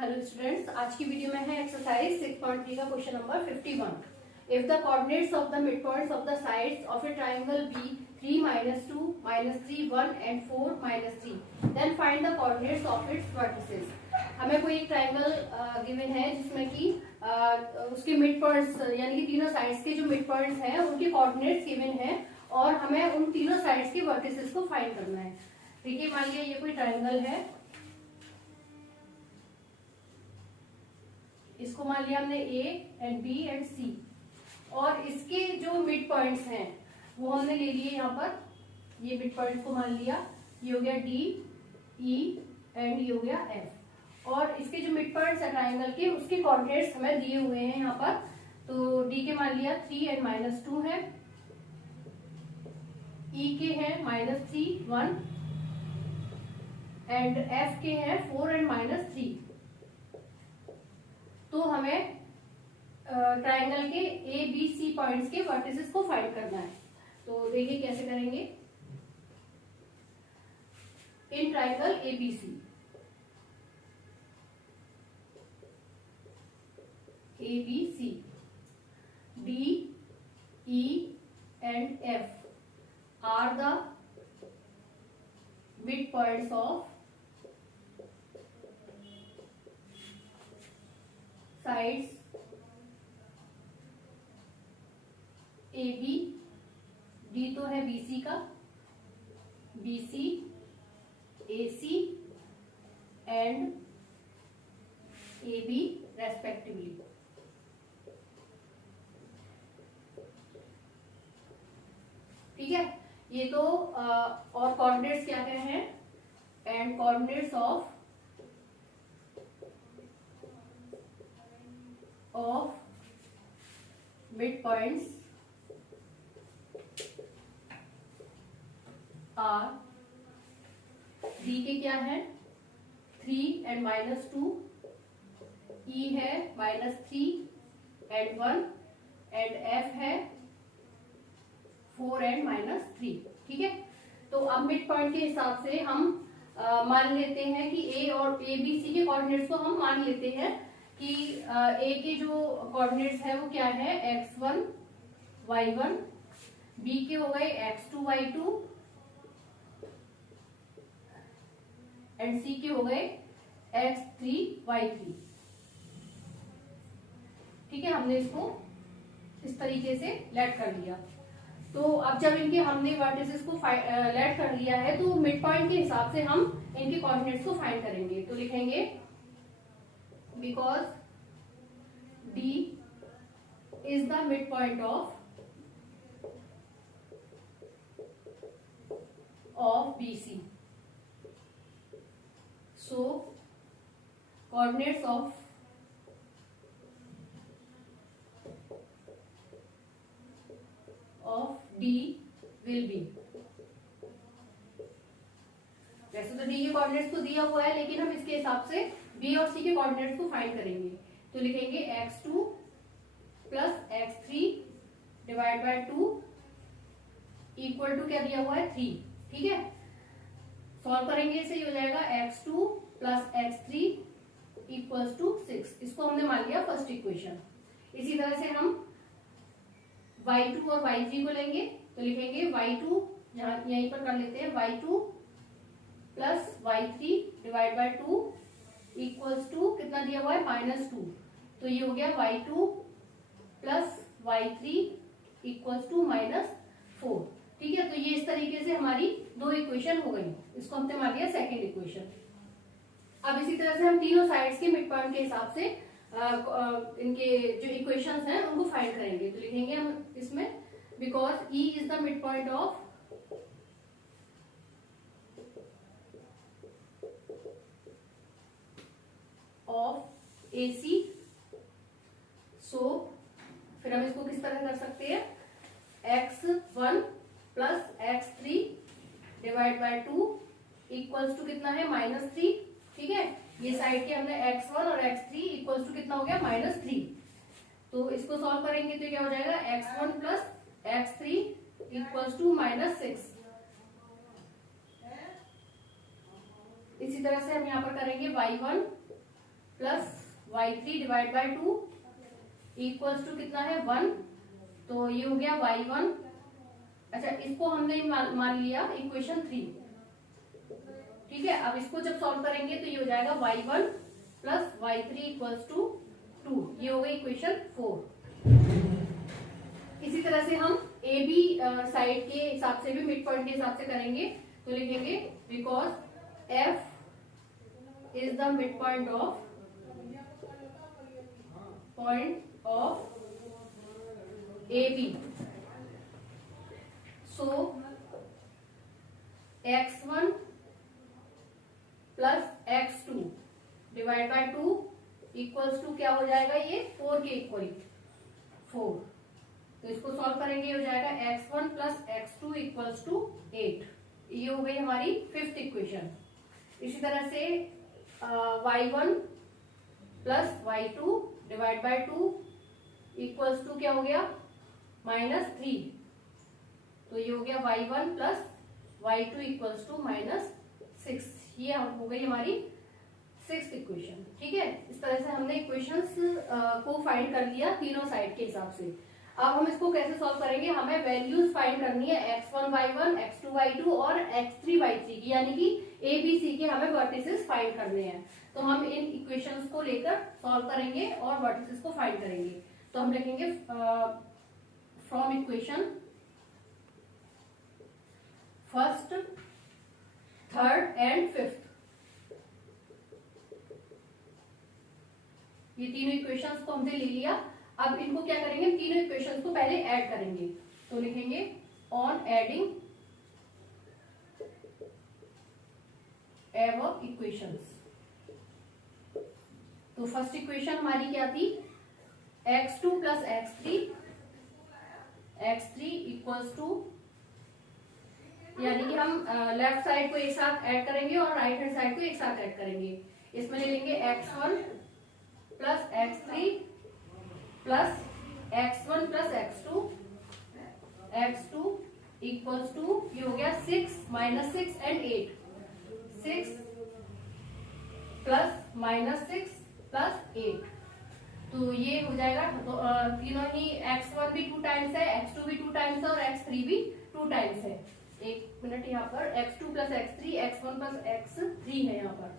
Hello students, आज की video में है एक्सरसाइज 6.3 का question number 51। If the coordinates of the mid points of the sides of a triangle be 3 -2 -3 1 and 4 -3 then find the coordinates of its vertices. हमें कोई एक triangle given है जिसमें कि उसके मिड पॉइंट्स यानी कि तीनों साइड्स के जो मिड पॉइंट्स हैं उनके कोऑर्डिनेट्स गिवन है और हमें उन तीनों साइड्स के वर्टिसेस को फाइंड करना है। ठीक है, मान लिया ये कोई ट्रायंगल है, इसको मान लिया हमने ए एंड बी एंड सी और इसके जो मिड पॉइंट्स हैं वो हमने ले लिए यहाँ पर। ये मिड पॉइंट्स को मान लिया, ये हो गया डी ई एंड ये हो गया एफ और इसके जो मिड पॉइंट्स है ट्रायंगल के उसके कोऑर्डिनेट्स हमें दिए हुए हैं यहाँ पर। तो डी के मान लिया 3 एंड -2 है, ई के हैं -3 1 एंड एफ के हैं 4 एंड -3। तो हमें ट्रायंगल के ए बी सी पॉइंट्स के वर्टिसेस को फाइंड करना है। तो देखिए कैसे करेंगे। In triangle A B C, A B C D E and F are the mid points of sides A B, D तो है बीसी का, BC A C and A B respectively. ठीक है, ये तो और कोऑर्डिनेट्स क्या क्या हैं and coordinates of mid points are, D के क्या है 3 एंड -2, ई है -3 एंड 1 एंड एफ है 4 एंड -3। ठीक है, तो अब मिड पॉइंट के हिसाब से हम मान लेते हैं कि ए और ए बी सी के कोऑर्डिनेट्स को हम मान लेते हैं कि ए के जो कोऑर्डिनेट्स है वो क्या है x1 y1, बी के हो गए x2 y2 एंड सी के हो गए x3 y3। ठीक है, हमने इसको इस तरीके से लेट कर लिया। तो अब जब इनके हमने वर्टिसेस को लेट कर लिया है तो मिड पॉइंट के हिसाब से हम इनके कोऑर्डिनेट्स को फाइंड करेंगे। तो लिखेंगे because D is the midpoint of BC, so coordinates of D will be, वैसे तो डी के कोऑर्डिनेट्स तो दिया हुआ है लेकिन हम इसके हिसाब से बी और सी के कोऑर्डिनेट्स को फाइंड करेंगे। तो लिखेंगे x2 + x3 divide by 2 equal to क्या दिया हुआ है 3। ठीक है, सॉल्व करेंगे इसे, ये हो जाएगा x2 + x3 = 6। इसको हमने मान लिया फर्स्ट इक्वेशन। इसी तरह से हम y2 और y3 को लेंगे तो लिखेंगे y2 यहीं पर कर लेते हैं y2 + y3 divide by 2 equals to कितना दिया हुआ है -2। तो ये हो गया y2 + y3 = -4। ठीक है, तो ये इस तरीके से हमारी दो इक्वेशन हो गई। इसको हमने मान लिया सेकेंड इक्वेशन। अब इसी तरह से हम तीनों साइड्स के मिड पॉइंट के हिसाब से इनके जो इक्वेशंस हैं उनको फाइंड करेंगे। तो लिखेंगे हम इसमें because E is the mid point of AC, सो फिर हम इसको किस तरह कर सकते हैं x1 + x3 divide by 2 equals to कितना है -3। ठीक है, ये साइड के हमने x1 और x3 इक्वल्स टू कितना हो गया -3। तो इसको सॉल्व करेंगे तो क्या हो जाएगा x1 + x3 = -6। इसी तरह से हम यहाँ पर करेंगे y1 plus y3 divide by 2 equals to कितना है 1। तो ये हो गया y1। अच्छा, इसको हमने मान लिया इक्वेशन 3। ठीक है, अब इसको जब सॉल्व करेंगे तो ये हो जाएगा y1 plus y3 equals to 2। ये हो गई इक्वेशन 4। इसी तरह से हम ए बी साइड के हिसाब से भी, मिड पॉइंट के हिसाब से करेंगे। तो लिखेंगे because F is the mid point of A B, so x1 plus x2 divide by 2 equals to क्या हो जाएगा, ये 4 के इक्वल 4। तो इसको सॉल्व करेंगे, हो जाएगा x1 plus x2 equals to 8। ये हो गई हमारी 5th इक्वेशन। इसी तरह से y1 plus y2 divide by 2 equals to क्या हो गया -3। तो ये हो गया y1 plus y2 equals to -6। ये हो गई हमारी 6th इक्वेशन। ठीक है, इस तरह से हमने इक्वेशंस को फाइंड कर लिया तीनों साइड के हिसाब से। अब हम इसको कैसे सॉल्व करेंगे, हमें वैल्यूज फाइंड करनी है x1 y1, x2 y2 और x3 y3 की, यानी कि a b c के हमें वर्टिसेस फाइंड करने हैं। तो हम इन इक्वेशंस को लेकर सॉल्व करेंगे और वर्टिसेस को फाइंड करेंगे। तो हम लिखेंगे from equation first, third and fifth. ये तीनों इक्वेशंस को हमने ले लिया। अब इनको क्या करेंगे, तीनों इक्वेशंस को पहले ऐड करेंगे। तो लिखेंगे ऑन एडिंग एबव इक्वेशंस। तो फर्स्ट इक्वेशन हमारी क्या थी, x2 plus x3 equals to, यानी कि हम लेफ्ट साइड को एक साथ ऐड करेंगे और राइट हैंड साइड को एक साथ ऐड करेंगे। इसमें ले लेंगे x1 plus x3 plus x1 plus x2 equals to, ये हो गया 6 -6 एंड 8, 6 प्लस -6 प्लस 8। तो ये हो जाएगा, तीनों ही x1 भी 2 टाइम्स है, x2 भी 2 टाइम्स है और x3 भी 2 टाइम्स है। एक मिनट, यहाँ पर x2 plus x3, x1 plus x3 है यहाँ पर।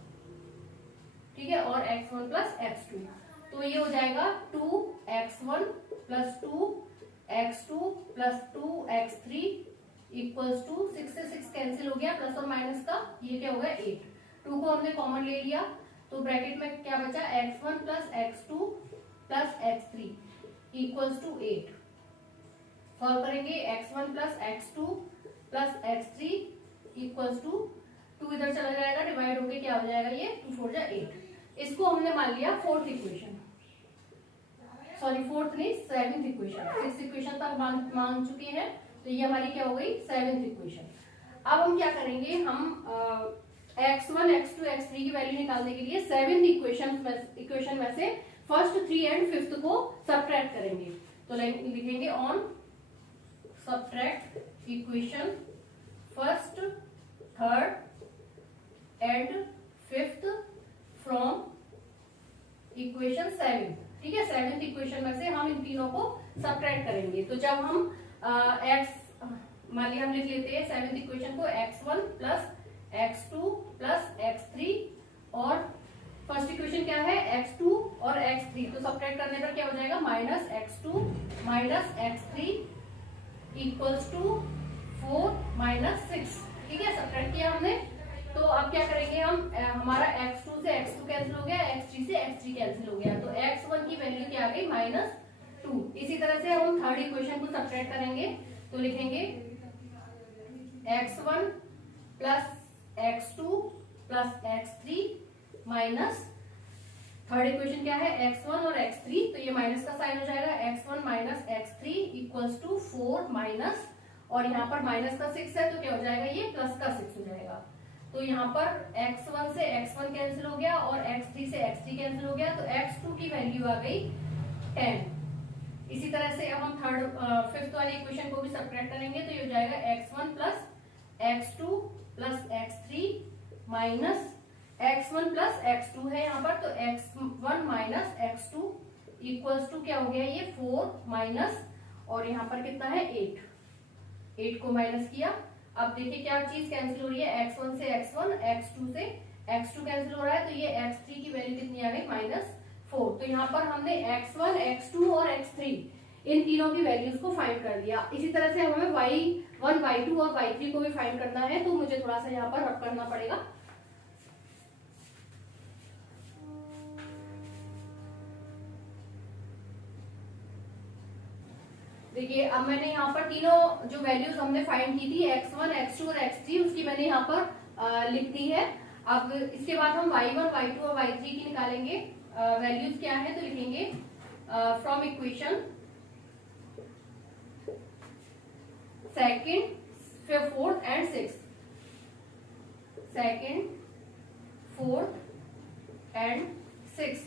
ठीक है, और x1 प्लस x2। तो ये हो जाएगा 2x1 plus 2x2 plus 2x3 equals to 6 से 6 कैंसिल हो गया, प्लस और माइनस का ये क्या हो गया 8। 2 को हमने कॉमन ले लिया, तो ब्रैकेट में क्या बचा, x1 plus x2 plus x3 equals to 8। Solve करेंगे, x1 plus x2 plus x3 equals to 2 इधर चला जाएगा, डिवाइड होके क्या हो जाएगा, ये 2 4 जा 8। इसको हमने मान लिया फोर्थ इक्वेशन, सॉरी फोर्थ नहीं 7th इक्वेशन। 6th इक्वेशन तक मान चुके हैं, तो ये हमारी क्या हो गई 7th इक्वेशन। अब हम क्या करेंगे, हम x1 x2 x3 की वैल्यू निकालने के लिए 7th इक्वेशन में से फर्स्ट 3 एंड 5th को सबट्रैक्ट करेंगे। तो लिखेंगे on subtract equation first, third and 5th from equation 7। ठीक है, 7th इक्वेशन में से हम इन तीनों को सबट्रैक्ट करेंगे। तो जब हम मान लिया हम लिख लेते हैं 7th इक्वेशन को x1 plus x2 plus x3, और फर्स्ट इक्वेशन क्या है x2 और x3, तो सबट्रैक्ट करने पर क्या हो जाएगा -x2 minus x3 equals to 4 - 6। ठीक है, सबट्रैक्ट किया हमने। तो अब क्या करेंगे हम, हमारा x2 से x2 कैंसिल हो गया, x3 से x3 कैंसिल हो गया, तो x1 की वैल्यू क्या आ गई -2। इसी तरह से हम थर्ड इक्वेशन को सबट्रैक्ट करेंगे। तो लिखेंगे x1 plus x2 plus x3 minus, third equation क्या है x1 और x3, तो ये माइनस का साइन हो जाएगा, x1 minus x3 equals to 4 minus, और यहाँ पर माइनस का 6 है तो क्या हो जाएगा, ये प्लस का 6 हो जाएगा। तो यहाँ पर x1 से x1 कैंसिल हो गया और x3 से x3 कैंसिल हो गया, तो x2 की वैल्यू आ गई 10। इसी तरह से अब हम फिफ्थ वाली इक्वेशन को भी सबट्रैक्ट करेंगे, तो ये हो जाएगा x1 plus x2 plus x3 minus x1 plus x2 है यहाँ पर, तो x1 minus x2 equals to क्या हो गया ये 4 माइनस, और यहाँ पर कितना है 8 को माइनस किया। अब देखिए क्या चीज कैंसिल हो रही है, x1 से x1, x2 से x2 कैंसिल हो रहा है, तो ये x3 की वैल्यू कितनी आ गई -4। तो यहाँ पर हमने x1, x2 और x3 इन तीनों की वैल्यूज को फाइंड कर दिया। इसी तरह से हमें y1, y2 और y3 को भी फाइंड करना है, तो मुझे थोड़ा सा यहाँ पर रब करना पड़ेगा। देखिए अब मैंने यहाँ पर तीनों जो वैल्यूज हमने फाइंड की थी x1, x2 और x3, उसकी मैंने यहाँ पर लिख दी है। अब इसके बाद हम y1, y2 और y3 की निकालेंगे वैल्यूज क्या है, तो लिखेंगे from equation second, fourth and six, second, fourth and six.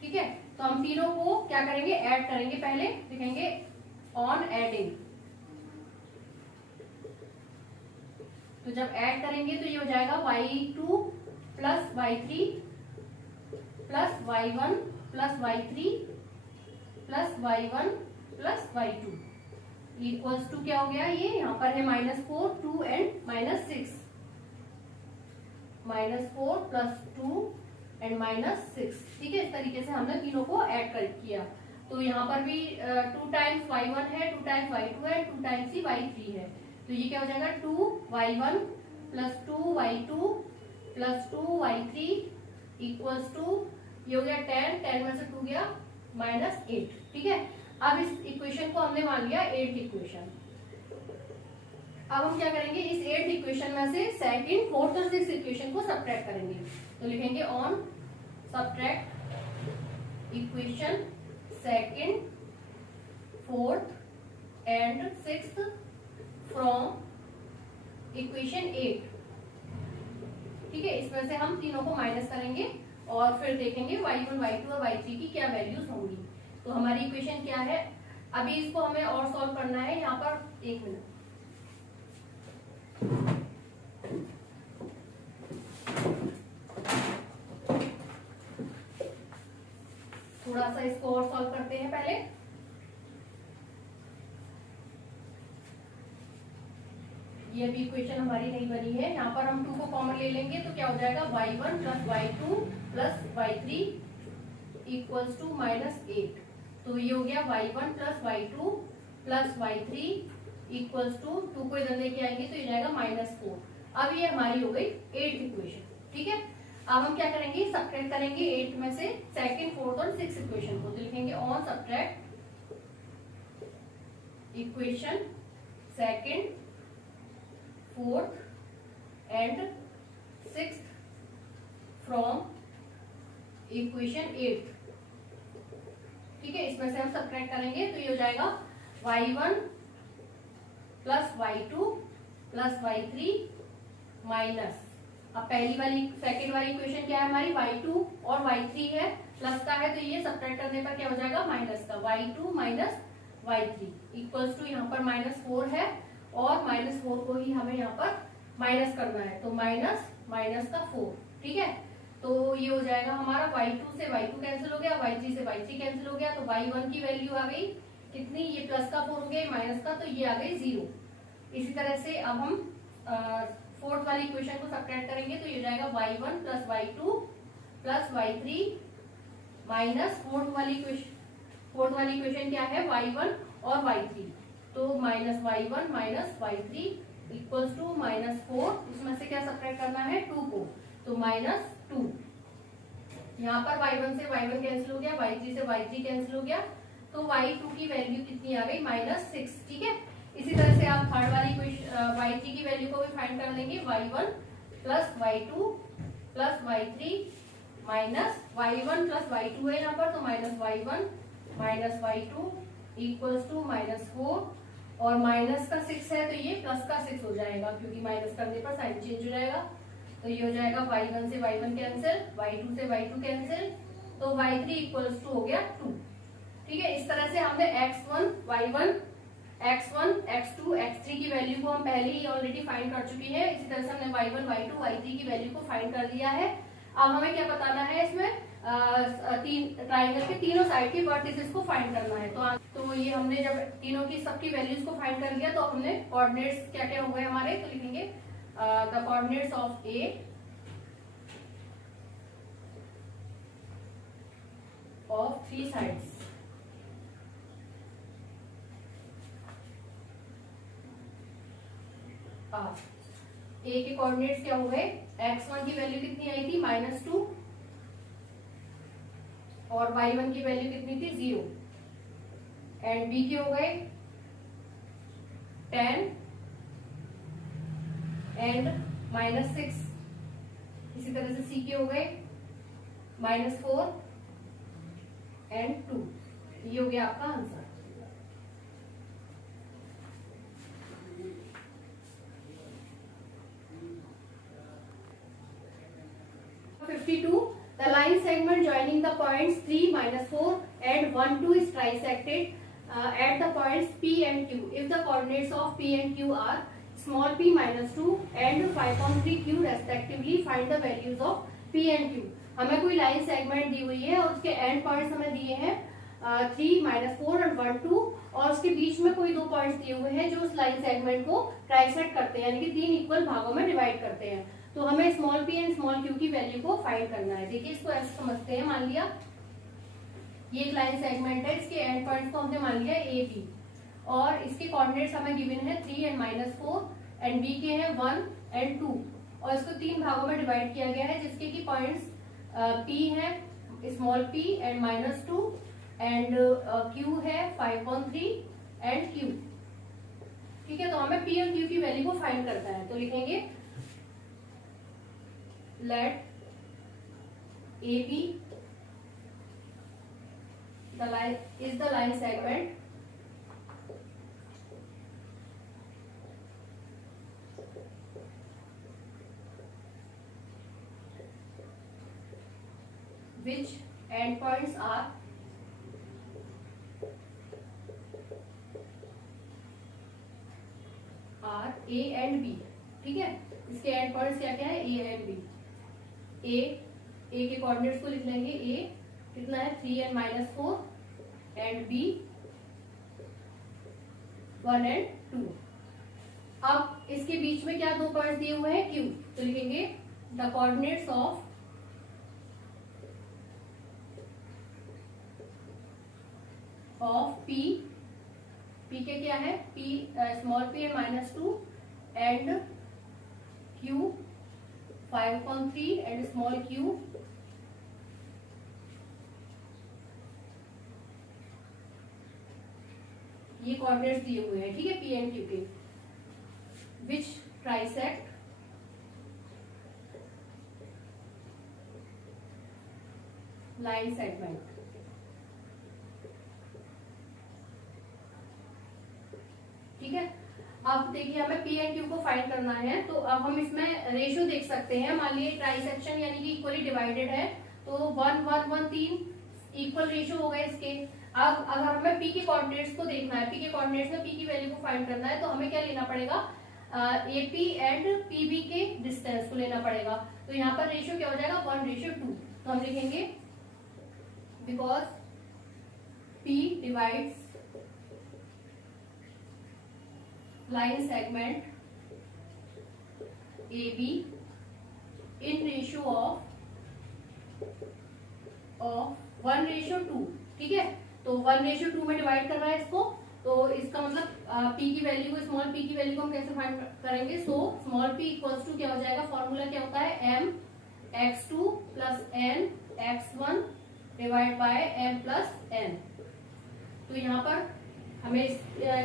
ठीक है, तो हम तीनों को क्या करेंगे, ऐड करेंगे। पहले लिखेंगे ऑन एडिंग, तो जब ऐड करेंगे तो ये हो जाएगा y2 plus y3 plus y1 plus y3 plus y1 plus y2 equals to क्या हो गया, ये यहाँ पर है -4, 2 एंड -6, -4 प्लस 2 एंड -6। ठीक है, इस तरीके से हमने तीनों को ऐड कर किया। तो यहाँ पर भी 2 टाइम्स y1 है, 2 टाइम्स y2 है, 2 टाइम्स ही y3 है, तो ये क्या हो जाएगा 2y1 plus 2y2 plus 2y3 equals to ये हो गया 10, 10 में से 2 गया -8। ठीक है, अब इस इक्वेशन को हमने मान लिया 8th इक्वेशन। अब हम क्या करेंगे, इस 8th इक्वेशन में से सेकंड, फोर्थ और सिक्स्थ इक्वेशन को सब्ट्रैक्ट करेंगे। तो लिखेंगे on subtract equation second, fourth and sixth from equation 8। ठीक है, इसमें से हम तीनों को माइनस करेंगे और फिर देखेंगे y1, y2 और y3 की क्या वैल्यूज होंगी। तो हमारी इक्वेशन क्या है, अभी इसको हमें और सॉल्व करना है। यहाँ पर 1 मिनट, थोड़ा सा इसको और सॉल्व करते हैं पहले। ये भी इक्वेशन हमारी नहीं बनी है। यहाँ पर हम 2 को कॉमन ले लेंगे तो क्या हो जाएगा y1 plus y2 plus y3 equals to -8। तो ये हो गया y1 plus y2 plus y3 equals to 2 को इधर लेके आएंगे तो ये जाएगा -4। अब ये हमारी हो गई 8th इक्वेशन। ठीक है, अब हम क्या करेंगे, सब्ट्रैक्ट करेंगे 8 में से सेकंड, फोर्थ और सिक्स्थ इक्वेशन को। तो लिखेंगे on subtract equation second, fourth and sixth from equation 8। ठीक है, इसमें से हम सब्ट्रैक्ट करेंगे तो ये हो जाएगा y1 plus y2 plus y3 minus, अब पहली वाली सेकंड वाली इक्वेशन क्या है हमारी, y2 और y3 है, प्लस का है तो ये सब्ट्रैक्ट करने पर क्या हो जाएगा माइनस का, y2 minus y3 equals to यहाँ पर -4 है और -4 को ही हमें यहाँ पर माइनस करना है, तो माइनस का 4। ठीक है, तो ये हो जाएगा हमारा y2 से y2 कैंसिल हो गया, y3 से y3 कैंसिल हो गया, तो y1 की वैल्यू आ गई कितनी, ये प्लस का 4 हो गया माइनस का, तो ये आ गई 0। इसी तरह से अब हम फोर्थ वाली इक्वेशन को सब्ट्रैक्ट करेंगे तो ये जाएगा y1 plus y2 plus y3 minus fourth वाली इक्वेशन क्या है y1 और y3, तो -y1 minus y3 equals to -4। इसमें से क्या सब्ट्रैक्ट करना है 2 को, तो -2। यहाँ पर y1 से y1 कैंसिल हो गया, y3 से y3 कैंसिल हो गया, तो y2 की वैल्यू कितनी आ गई -6। ठीक है, इसी तरह से आप थर्ड वाली y3 की वैल्यू को भी फाइंड कर लेंगे, y1 plus y2 plus y3 minus y1 plus y2 है यहाँ पर, तो -y1 minus y2 equals to -4, और माइनस का 6 है तो ये प्लस का 6 हो जाएगा क्योंकि माइनस करने पर साइन चेंज हो जाएगा, तो ये हो जाएगा y1 से y1 कैंसिल, y2 से y2 कैंसिल, तो y3 इक्वल्स टू हो गया 2। ठीक है, इस तरह से हमने x1, y1 x1, x2, x3 की वैल्यू को हम पहले ही ऑलरेडी फाइंड कर चुकी है। इसी तरह से हमने y1, y2, y3 की वैल्यू को फाइंड कर दिया है। अब हमें क्या बताना है, इसमें तीन ट्राइंगल के तीनों साइड के वर्टिसेस को फाइंड करना है। तो ये हमने जब तीनों की सबकी वैल्यूज को फाइंड कर लिया, तो हमने कोऑर्डिनेट्स क्या क्या हुए हमारे, तो लिखेंगे the coordinates of A of three sides. A के कोऑर्डिनेट्स क्या हो गए, x1 की वैल्यू कितनी आई थी -2 और y1 की वैल्यू कितनी थी 0, एंड b के हो गए 10 एंड -6। इसी तरह से c के हो गए -4 एंड 2। ये हो गया आपका answer. 52. The line segment joining the points 3, -4 and 1, 2 is trisected at the points P and Q. If the coordinates of P and Q are small p -2 and 5.3 Q respectively, find the values of P and Q. हमें कोई line segment दी हुई है और उसके and points हमें दिए हैं 3, -4 और 1, 2, और उसके बीच में कोई दो पॉइंट्स दिए हुए हैं जो उस लाइन सेगमेंट को ट्राइसेक्ट करते हैं, यानी कि 3 इक्वल भागों में डिवाइड करते हैं। तो हमें small p and small q की वैल्यू को फाइंड करना है। देखिए इसको ऐसे समझते हैं, मान लिया ये एक लाइन सेगमेंट है, इसके एंड पॉइंट्स को हमने मान लिया a b, और इसके कोऑर्डिनेट्स हमें गिवन है 3 एंड -4 एंड b के हैं 1 एंड 2, और इसको 3 भागों में डिवाइड किया गया है, जिसके की पॉइंट्स p है small p and -2 and q है 5.3 एंड q। ठीक है, तो हमें p और q की वैल्यू को फाइंड करना है। तो लिखेंगे let AB is the line segment which endpoints are A and B। ठीक है, इसके एंड पॉइंट्स क्या क्या है, A एंड B। ए के कोऑर्डिनेट्स को लिख लेंगे, ए कितना है 3 एंड -4 एंड बी 1 एंड 2। अब इसके बीच में क्या दो पॉइंट्स दिए हुए हैं, क्यू, तो लिखेंगे the coordinates of P, P के क्या है, पी स्मॉल p है -2 and Q 5.3 and small q ये कोऑर्डिनेट्स दिए हुए हैं। ठीक है, p एंड q के, विच ट्राइसेक्ट लाइन सेगमेंट। ठीक है, अब देखिए हमें पी एंड क्यू को फाइंड करना है, तो अब हम इसमें रेशियो देख सकते हैं। मान लीजिए ट्राइसेक्शन यानी कि इक्वली डिवाइडेड है, तो 1, 1, 1 3 इक्वल रेशियो हो गए इसके। अब अगर हमें पी के कोऑर्डिनेट्स को देखना है, पी के कोऑर्डिनेट्स में पी की वैल्यू को फाइंड करना है, तो हमें क्या लेना पड़ेगा, एपी एंड पीबी के डिस्टेंस को लेना पड़ेगा। तो यहाँ पर रेशियो क्या हो जाएगा 1:2। तो हम लिखेंगे because P divides line segment AB in ratio of 1:2। ठीक है, तो 1:2 में डिवाइड कर रहा है इसको, तो इसका मतलब P की वैल्यू को, स्मॉल p की वैल्यू को हम कैसे फाइंड करेंगे। So small p equals to क्या हो जाएगा, फॉर्मूला क्या होता है m x2 plus n x1 divide by m plus n। तो यहाँ पर हमें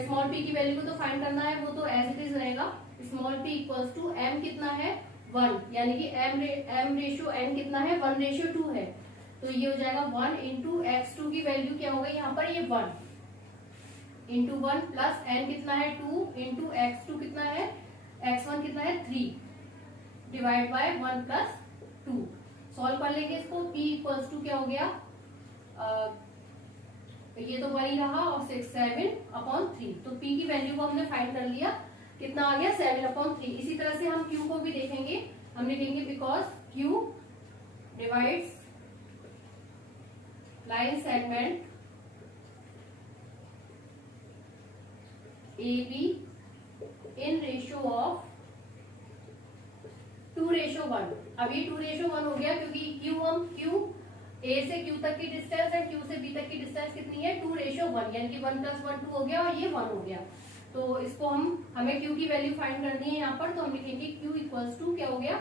स्मॉल p की वैल्यू को तो फाइंड करना है, वो तो एज इट इज रहेगा। Small p equals to m कितना है 1, यानी कि m रेशियो n कितना है 1:2 है, तो ये हो जाएगा 1 इंटू x2 की वैल्यू क्या हो गई यहाँ पर, ये 1 इंटू 1 प्लस n कितना है 2 इंटू x2 कितना है, x1 कितना है 3 डिवाइड बाय 1 प्लस 2। सॉल्व कर लेंगे इसको, p इक्वल्स टू क्या हो गया, ये तो 1 ही रहा और 7/3। तो P की वैल्यू को हमने फाइंड कर लिया, कितना आ गया 7/3। इसी तरह से हम Q को भी देखेंगे, हम लिखेंगे because Q divides line segment AB in ratio of 2:1। अब ये 2:1 हो गया क्योंकि Q A से Q तक की डिस्टेंस है, Q से B तक की डिस्टेंस कितनी है 2:1, यानी कि 1 + 1 2 हो गया और ये 1 हो गया। तो इसको हमें Q की वैल्यू फाइंड करनी है यहाँ पर, तो हम लिखेंगे Q = क्या हो गया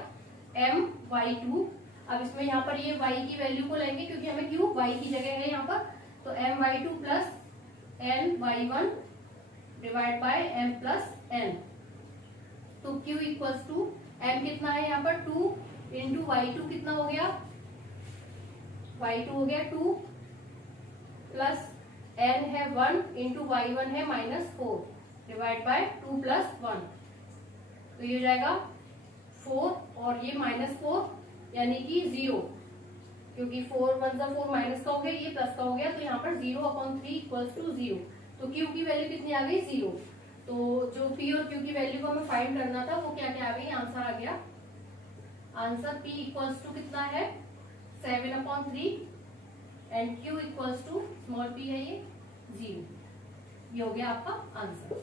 M/2। अब इसमें यहाँ पर ये y की वैल्यू को लेंगे क्योंकि हमें Q y की जगह है यहाँ पर, तो M/2 + N/1 divide by M + N। तो Q = M कितना है यहाँ पर 2 × y2 कितना हो गया, y2 हो गया 2 प्लस N है 1 × y1 है -4 डिवाइड बाय 2 + 1। तो ये हो जाएगा 4 और ये -4 यानी कि 0, क्योंकि 4 1 × 4 माइनस का हो गया, ये प्लस का हो गया, तो यहाँ पर 0/3 = 0। तो Q की वैल्यू कितनी आ गई 0। तो जो P और Q की वैल्यू को हमें फाइंड करना था वो क्या क्या आ गई, आंसर आ गया। आंसर P = कितना है 7/3 एंड Q = स्मॉल p है ये 0। ये हो गया आपका आंसर।